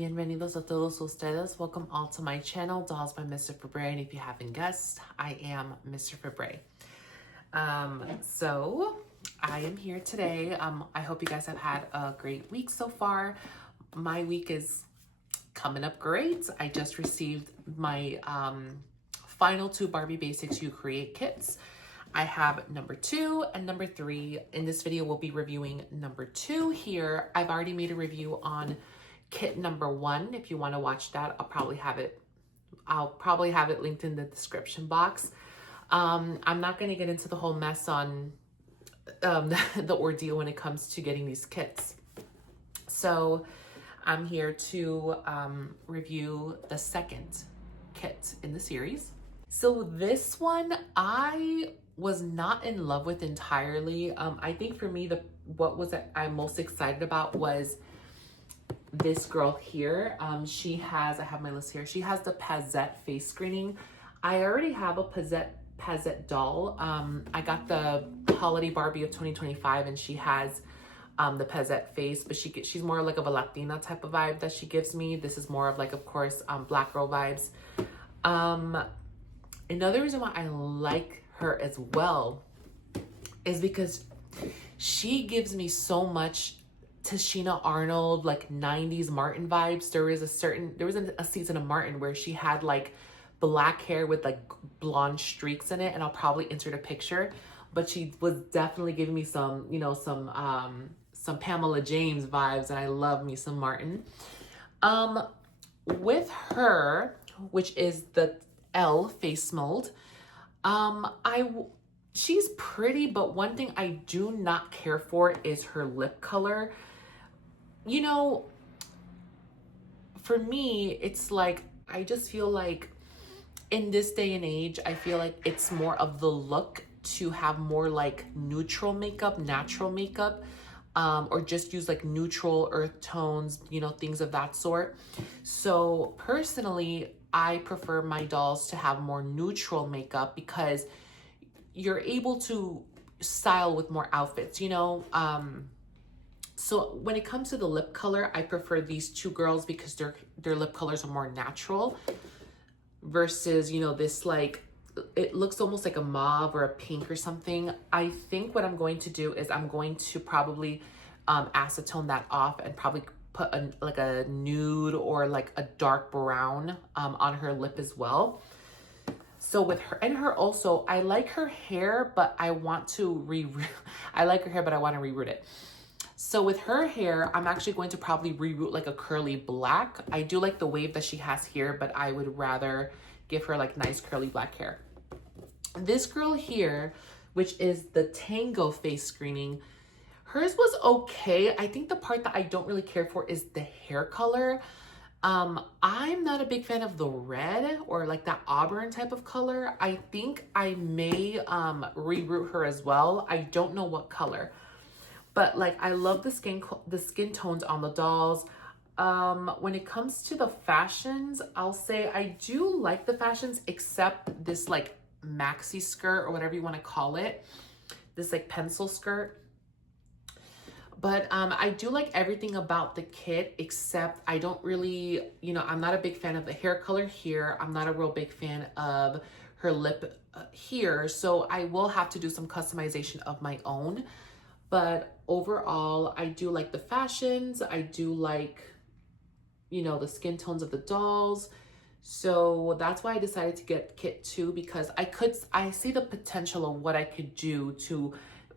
Bienvenidos a todos ustedes. Welcome all to my channel, Dolls by Mr. Fabre. And if you haven't guessed, I am Mr. Fabre. So I am here today. I hope you guys have had a great week so far. My week is coming up great. I just received my final 2 Barbie Basics You Create kits. I have number 2 and number 3. In this video, we'll be reviewing number 2 here. I've already made a review on kit number 1. If you want to watch that, I'll probably have it linked in the description box. I'm not going to get into the whole mess on the ordeal when it comes to getting these kits. So I'm here to review the second kit in the series. So this one I was not in love with entirely. I think for me, I'm most excited about was this girl here. She has, I have my list here. She has the Pazette face screening. I already have a Pazette doll. I got the Holiday Barbie of 2025 and she has the Pazette face, but she's more like of a Latina type of vibe that she gives me. This is more of like, of course, black girl vibes. Another reason why I like her as well is because she gives me so much Tashina Arnold, like 90s Martin vibes. There was a season of Martin where she had like black hair with like blonde streaks in it, and I'll probably insert a picture, but she was definitely giving me some, some Pamela James vibes, and I love me some Martin. With her, which is the L face mold, she's pretty, but one thing I do not care for is her lip color. You know, for me, it's like, I just feel like in this day and age, I feel like it's more of the look to have more like neutral makeup, natural makeup, or just use like neutral earth tones, things of that sort. So personally, I prefer my dolls to have more neutral makeup because you're able to style with more outfits, So when it comes to the lip color, I prefer these 2 girls because their lip colors are more natural versus, this like, it looks almost like a mauve or a pink or something. I think what I'm going to do is I'm going to probably acetone that off and probably put like a nude or like a dark brown on her lip as well. So with her and her also, I like her hair, but I want to I like her hair, but I want to reroot it. So with her hair, I'm actually going to probably reroot like a curly black. I do like the wave that she has here, but I would rather give her like nice curly black hair. This girl here, which is the Tango face screening, hers was okay. I think the part that I don't really care for is the hair color. I'm not a big fan of the red or like that auburn type of color. I think I may reroot her as well. I don't know what color, but like I love the skin tones on the dolls. When it comes to the fashions, I'll say I do like the fashions, except this like maxi skirt or whatever you want to call it, this like pencil skirt. But I do like everything about the kit, except I don't really, I'm not a big fan of the hair color here. I'm not a real big fan of her lip here. So I will have to do some customization of my own. But overall, I do like the fashions. I do like, the skin tones of the dolls. So that's why I decided to get kit 2, because I see the potential of what I could do to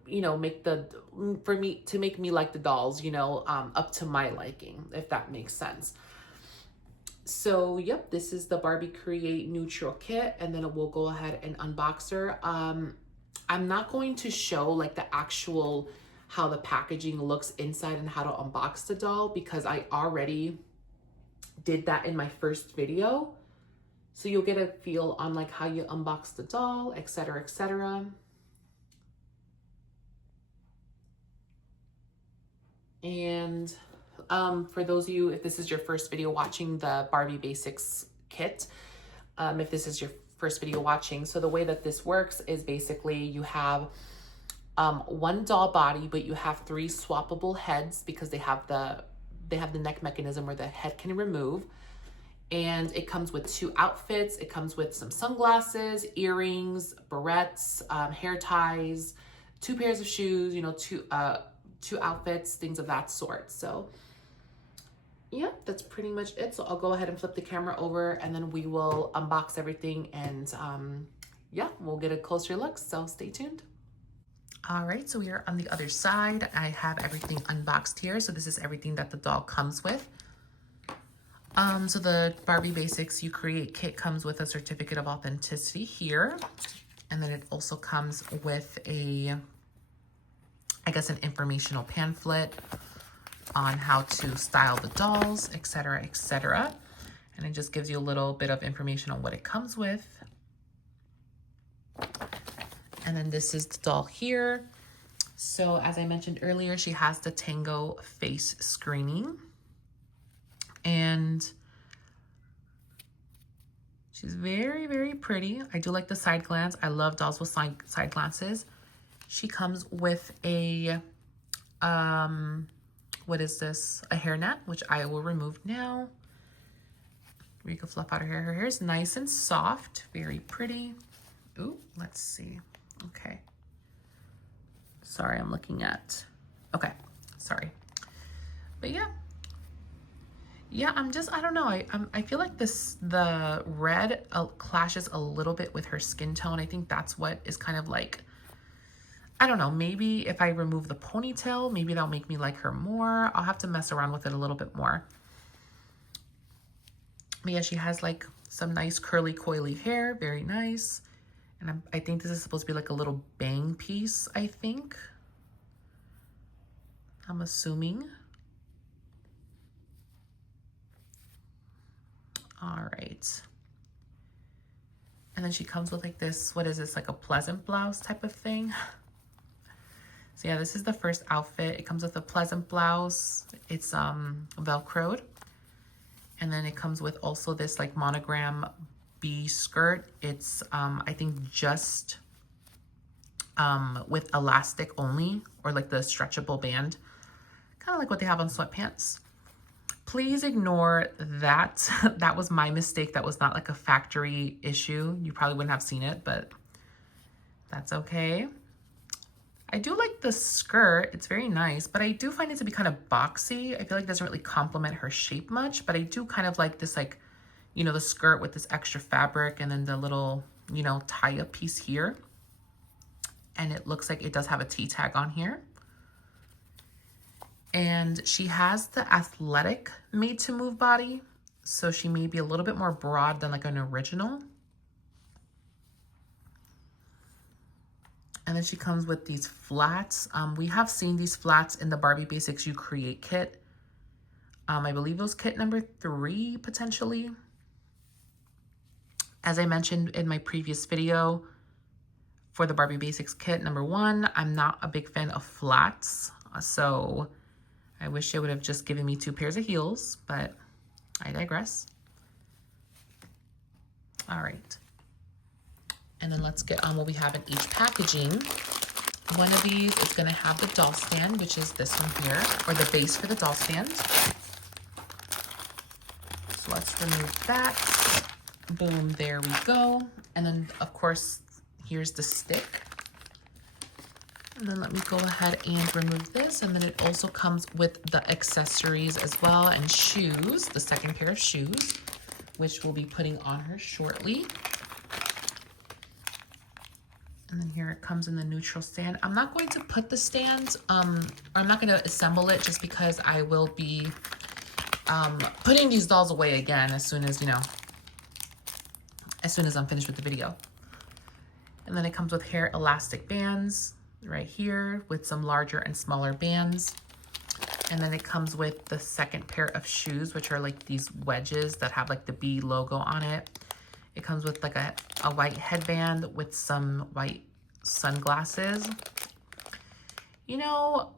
make me like the dolls, up to my liking, if that makes sense. So, yep, this is the Barbie Create Neutral Kit, and then we'll go ahead and unbox her. I'm not going to show like the actual, how the packaging looks inside and how to unbox the doll, because I already did that in my first video. So you'll get a feel on like how you unbox the doll, etc., etc. And for those of you, if this is your first video watching the Barbie Basics kit, if this is your first video watching, so the way that this works is basically you have 1 doll body, but you have 3 swappable heads because they they have the neck mechanism where the head can remove. And it comes with 2 outfits. It comes with some sunglasses, earrings, barrettes, hair ties, 2 pairs of shoes, you know, 2 outfits, things of that sort. So yeah, that's pretty much it. So I'll go ahead and flip the camera over, and then we will unbox everything, and yeah, we'll get a closer look. So stay tuned. All right, so we are on the other side. I have everything unboxed here. So this is everything that the doll comes with. So the Barbie Basics You Create kit comes with a certificate of authenticity here. And then it also comes with a, I guess, an informational pamphlet on how to style the dolls, etc., etc. And it just gives you a little bit of information on what it comes with. And then this is the doll here. So as I mentioned earlier, she has the Tango face screening. And she's very, very pretty. I do like the side glance. I love dolls with side glances. She comes with a, what is this? A hairnet, which I will remove now. We can fluff out her hair. Her hair is nice and soft, very pretty. Ooh, let's see. Okay. Sorry, I'm looking at, okay, sorry. But yeah. Yeah, I don't know. I feel like the red clashes a little bit with her skin tone. I think that's what is kind of like, I don't know, maybe if I remove the ponytail, maybe that'll make me like her more. I'll have to mess around with it a little bit more. But yeah, she has like some nice curly coily hair, very nice. And I think this is supposed to be like a little bang piece, I think. I'm assuming. All right. And then she comes with like this, what is this, like a pleasant blouse type of thing? So yeah, this is the first outfit. It comes with a pleasant blouse. It's Velcroed. And then it comes with also this like monogram B skirt. It's I think just with elastic only, or like the stretchable band, kind of like what they have on sweatpants. Please ignore that. That was my mistake. That was not like a factory issue. You probably wouldn't have seen it, but that's okay. I do like the skirt. It's very nice, but I do find it to be kind of boxy. I feel like it doesn't really complement her shape much, but I do kind of like this, like, you know, the skirt with this extra fabric and then the little, you know, tie-up piece here. And it looks like it does have a T-tag on here. And she has the athletic made to move body. So she may be a little bit more broad than like an original. And then she comes with these flats. We have seen these flats in the Barbie Basics You Create kit. I believe it was kit number 3, potentially. As I mentioned in my previous video, for the Barbie Basics kit number 1, I'm not a big fan of flats. So I wish it would have just given me 2 pairs of heels, but I digress. All right. And then let's get on what we have in each packaging. One of these is going to have the doll stand, which is this one here, or the base for the doll stand. So let's remove that. Boom, there we go. And then, of course, here's the stick. And then let me go ahead and remove this. And then it also comes with the accessories as well, and shoes, the second pair of shoes, which we'll be putting on her shortly. And then here it comes in the neutral stand. I'm not going to put the stand, I'm not going to assemble it just because I will be putting these dolls away again as soon as, you know, as soon as I'm finished with the video. And then it comes with hair elastic bands right here with some larger and smaller bands. And then it comes with the second pair of shoes, which are like these wedges that have like the B logo on it. It comes with like a white headband with some white sunglasses. You know,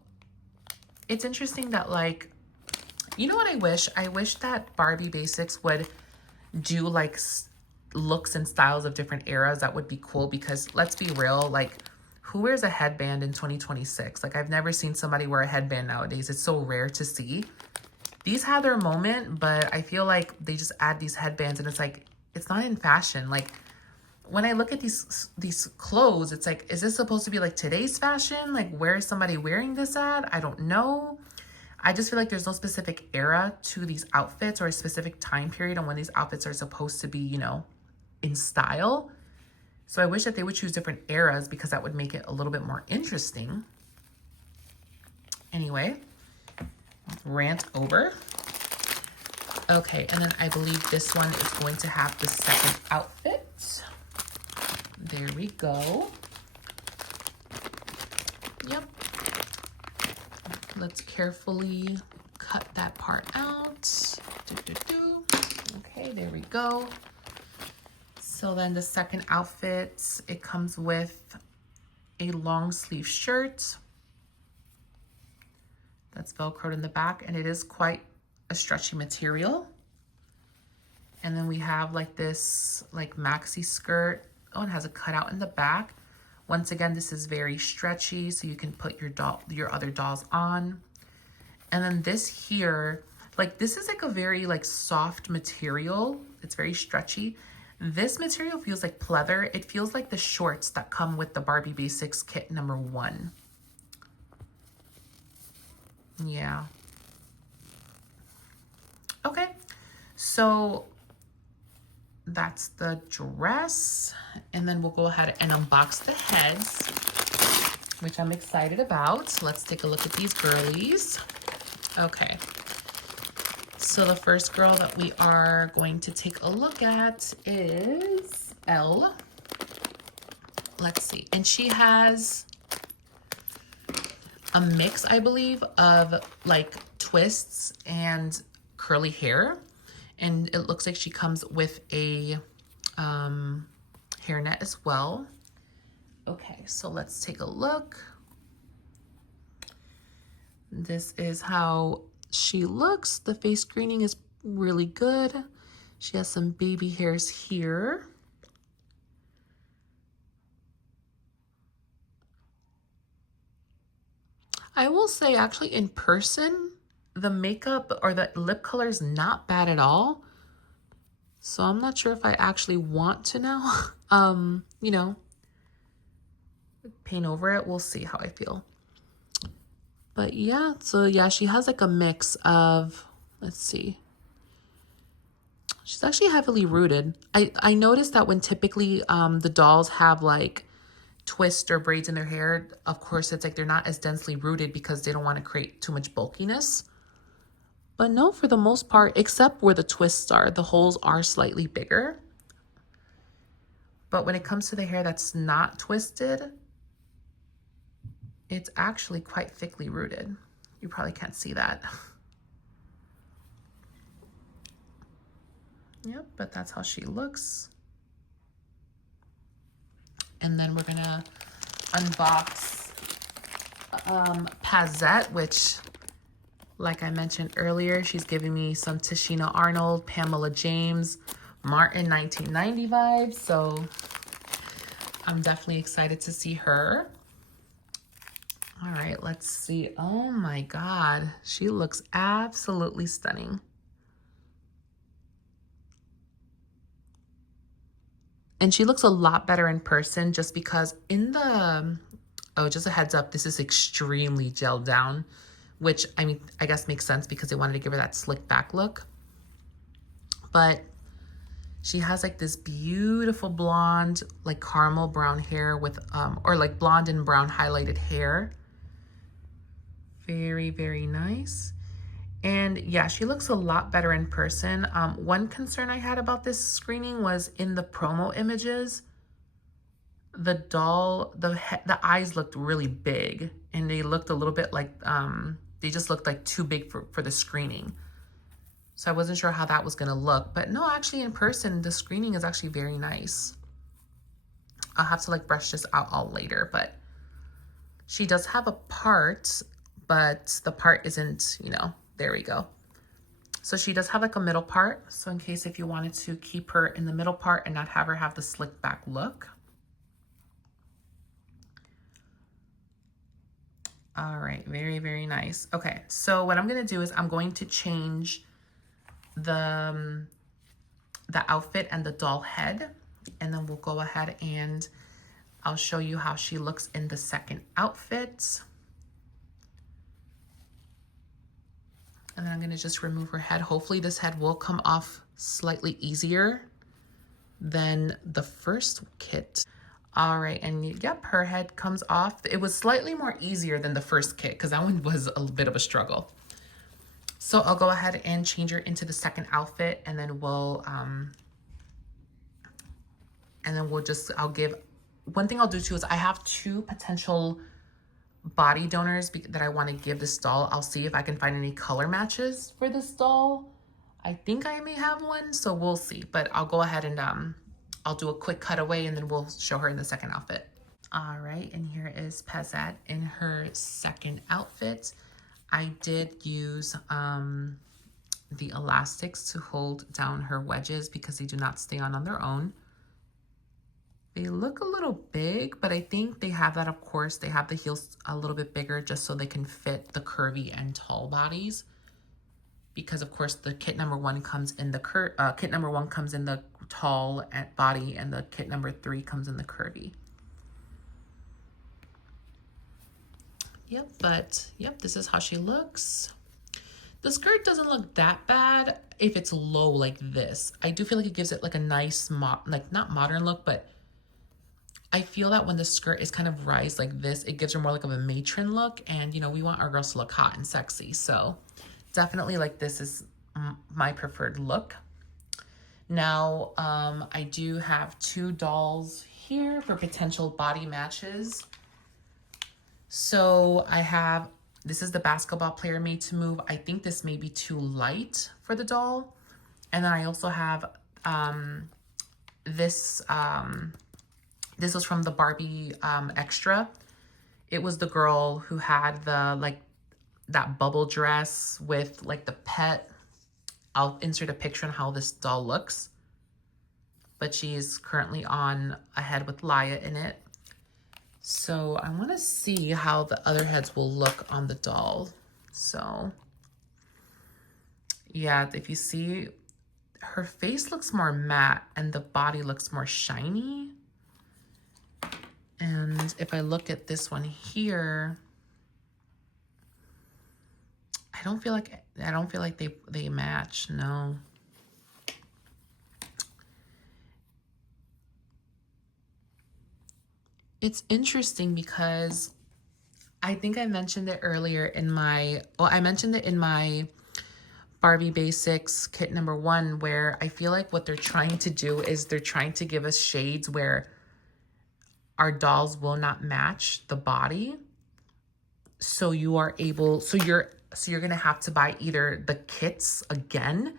it's interesting that, like, you know what I wish? I wish that Barbie Basics would do like looks and styles of different eras. That would be cool, because let's be real, like, who wears a headband in 2026? Like, I've never seen somebody wear a headband nowadays. It's so rare to see. These had their moment, but I feel like they just add these headbands and it's like, it's not in fashion. Like when I look at these clothes, it's like, is this supposed to be like today's fashion? Like where is somebody wearing this at? I don't know. I just feel like there's no specific era to these outfits or a specific time period on when these outfits are supposed to be, you know, in style. So I wish that they would choose different eras because that would make it a little bit more interesting. Anyway, rant over. Okay, and then I believe this one is going to have the second outfit. There we go. Yep. Let's carefully cut that part out. Okay, there we go. So then the second outfit, it comes with a long sleeve shirt that's Velcroed in the back, and it is quite a stretchy material. And then we have like this like maxi skirt. Oh, it has a cutout in the back. Once again, this is very stretchy, so you can put your other dolls on. And then this here, like this is like a very like soft material. It's very stretchy. This material feels like pleather. It feels like the shorts that come with the Barbie Basics kit number 1. Yeah. Okay, so that's the dress. And then we'll go ahead and unbox the heads, which I'm excited about. Let's take a look at these girlies. Okay. So the first girl that we are going to take a look at is Elle. Let's see. And she has a mix, I believe, of like twists and curly hair. And it looks like she comes with a hairnet as well. Okay, so let's take a look. This is how she looks. The face screening is really good. She has some baby hairs here. I will say actually in person, the makeup or the lip color is not bad at all. So I'm not sure if I actually want to now, you know, paint over it. We'll see how I feel. But yeah, so yeah, she has like a mix of, let's see. She's actually heavily rooted. I noticed that when typically the dolls have like twists or braids in their hair, of course, it's like they're not as densely rooted because they don't want to create too much bulkiness. But no, for the most part, except where the twists are, the holes are slightly bigger. But when it comes to the hair that's not twisted, it's actually quite thickly rooted. You probably can't see that. Yep, but that's how she looks. And then we're gonna unbox Pazette, which, like I mentioned earlier, she's giving me some Tashina Arnold, Pamela James, Martin 1990 vibes. So I'm definitely excited to see her. All right, let's see. Oh my God, she looks absolutely stunning. And she looks a lot better in person just because in the, oh, just a heads up, this is extremely gelled down, which I mean, I guess makes sense because they wanted to give her that slick back look. But she has like this beautiful blonde, like caramel brown hair with, or like blonde and brown highlighted hair. Very, very nice. And yeah, she looks a lot better in person. One concern I had about this screening was in the promo images, the doll, the eyes looked really big and they looked a little bit like, they just looked like too big for the screening. So I wasn't sure how that was gonna look, but no, actually in person, the screening is actually very nice. I'll have to like brush this out all later, but she does have a part, but the part isn't, you know, there we go. So she does have like a middle part. So in case if you wanted to keep her in the middle part and not have her have the slick back look. All right, very, very nice. Okay, so what I'm gonna do is I'm going to change the outfit and the doll head, and then we'll go ahead and I'll show you how she looks in the second outfit. And then I'm gonna just remove her head. Hopefully this head will come off slightly easier than the first kit. All right, and yep, her head comes off. It was slightly more easier than the first kit because that one was a bit of a struggle. So I'll go ahead and change her into the second outfit, and then I'll give, one thing I'll do too is I have 2 potential body donors that I want to give this doll. I'll see if I can find any color matches for this doll. I think I may have one, so we'll see. But I'll go ahead and I'll do a quick cutaway and then we'll show her in the second outfit. All right, and here is Pezette in her second outfit. I did use the elastics to hold down her wedges because they do not stay on their own. They look a little big, but I think they have that, of course, they have the heels a little bit bigger just so they can fit the curvy and tall bodies. Because of course the kit number 1 comes in the kit number 1 comes in the tall body, and the kit number 3 comes in the curvy. Yep, but yep, this is how she looks. The skirt doesn't look that bad if it's low like this. I do feel like it gives it like a nice, like not modern look, but I feel that when the skirt is kind of raised like this, it gives her more like of a matron look. And, you know, we want our girls to look hot and sexy. So definitely like this is my preferred look. Now, I do have 2 dolls here for potential body matches. So I have, this is the basketball player made to move. I think this may be too light for the doll. And then I also have this was from the Barbie extra. It was the girl who had the like that bubble dress with like the pet. I'll insert a picture on how this doll looks. But she is currently on a head with Laya in it. So I want to see how the other heads will look on the doll. So yeah, if you see, her face looks more matte and the body looks more shiny. And if I look at this one here, I don't feel like they match. No. It's interesting because I think I mentioned it earlier in my, well, I mentioned it in my Barbie Basics kit number 1, where I feel like what they're trying to do is they're trying to give us shades where our dolls will not match the body. So you are able, so you're going to have to buy either the kits again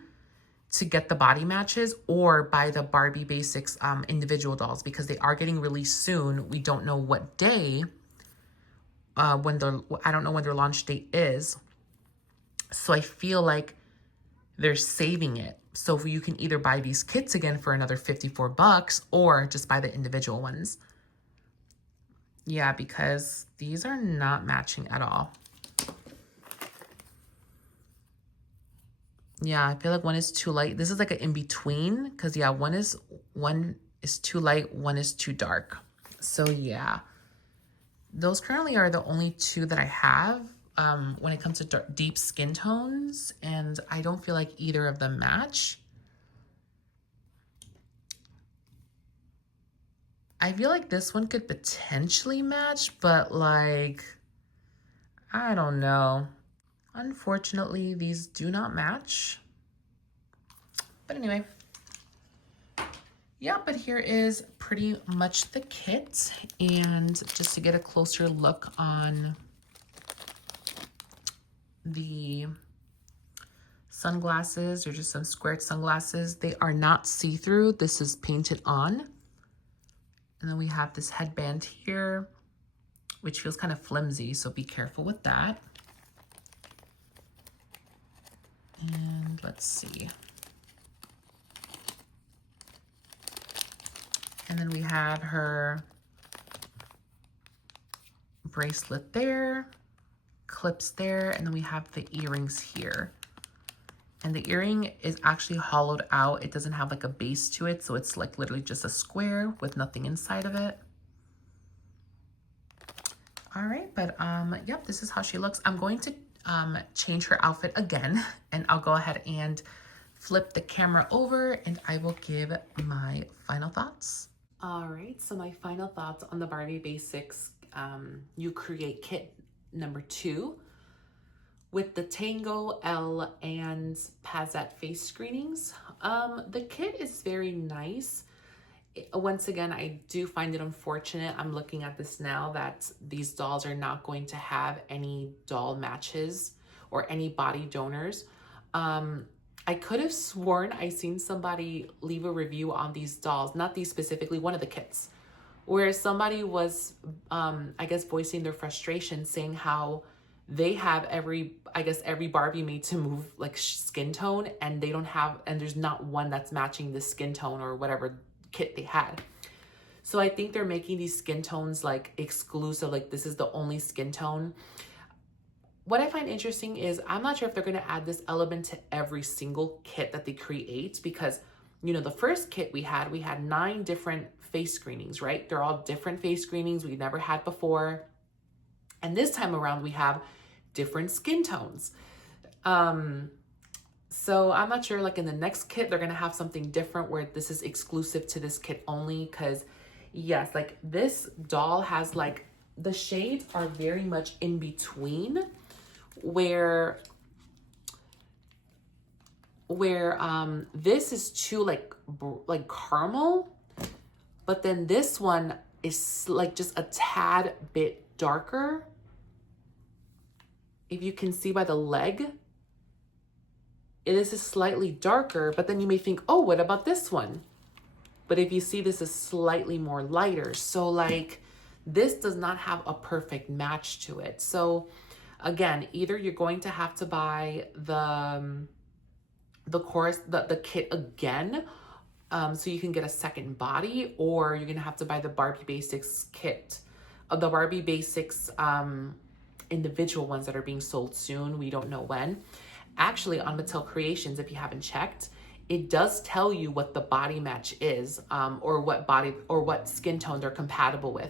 to get the body matches, or buy the Barbie Basics individual dolls, because they are getting released soon. We don't know what day, I don't know when their launch date is. So I feel like they're saving it. So you can either buy these kits again for another $54 or just buy the individual ones. Yeah, because these are not matching at all. Yeah, I feel like one is too light. This is like an in-between, because yeah, one is too light, one is too dark. So yeah, those currently are the only 2 that I have when it comes to deep skin tones, and I don't feel like either of them match. I feel like this one could potentially match, but like, I don't know. Unfortunately, these do not match. But anyway, yeah, but here is pretty much the kit. And just to get a closer look on the sunglasses, or just some squared sunglasses, they are not see-through. This is painted on. And then we have this headband here, which feels kind of flimsy, so be careful with that. And let's see. And then we have her bracelet there. clips there, and then we have the earrings here. And the earring is actually hollowed out. It doesn't have like a base to it, so it's like literally just a square with nothing inside of it. All right, but yep, this is how she looks. I'm going to change her outfit again, and I'll go ahead and flip the camera over and I will give my final thoughts. All right, so my final thoughts on the Barbie Basics You Create Kit number 2 with the Tango, L, and Pazette face screenings. The kit is very nice. Once again, I do find it unfortunate. I'm looking at this now that these dolls are not going to have any doll matches or any body donors. I could have sworn I seen somebody leave a review on these dolls, not these specifically, one of the kits, where somebody was, I guess, voicing their frustration, saying how they have every Barbie made to move like skin tone, and they don't have, and there's not one that's matching the skin tone or whatever kit they had. So I think they're making these skin tones like exclusive, like this is the only skin tone. What I find interesting is I'm not sure if they're going to add this element to every single kit that they create, because, you know, the first kit we had 9 different face screenings, right? They're all different face screenings we never had before. And this time around we have different skin tones. So I'm not sure, like in the next kit, they're going to have something different where this is exclusive to this kit only. Because yes, like this doll has like the shades are very much in between, where this is too like caramel, but then this one is like just a tad bit darker. If you can see by the leg, this is slightly darker, but then you may think, oh, what about this one? But if you see, this is slightly more lighter. So like this does not have a perfect match to it. So again, either you're going to have to buy the kit again, so you can get a second body, or you're gonna have to buy the Barbie Basics kit, the Barbie Basics individual ones that are being sold soon. We don't know when. Actually, on Mattel Creations, if you haven't checked, it does tell you what the body match is, or what skin tone they're compatible with.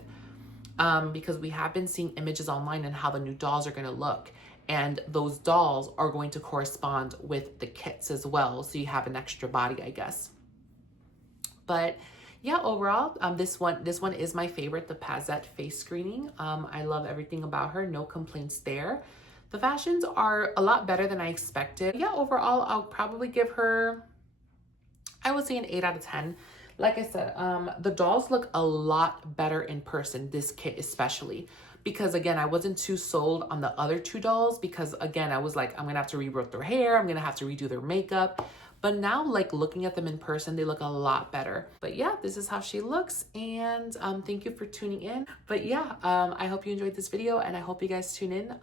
Because we have been seeing images online and how the new dolls are going to look, and those dolls are going to correspond with the kits as well, so you have an extra body, I guess. But yeah, overall, this one is my favorite, the Pazette face screening. I love everything about her, no complaints there. The fashions are a lot better than I expected. Yeah, overall, I'll probably give her, I would say, an 8 out of 10. Like I said, the dolls look a lot better in person, this kit especially. Because again, I wasn't too sold on the other 2 dolls, because again, I was like, I'm gonna have to rework their hair, I'm gonna have to redo their makeup. But now, like looking at them in person, they look a lot better. But yeah, this is how she looks, and thank you for tuning in. But yeah, I hope you enjoyed this video, and I hope you guys tune in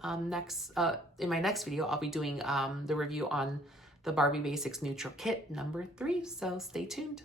in my next video. I'll be doing the review on the Barbie Basics Neutral Kit number 3, so stay tuned.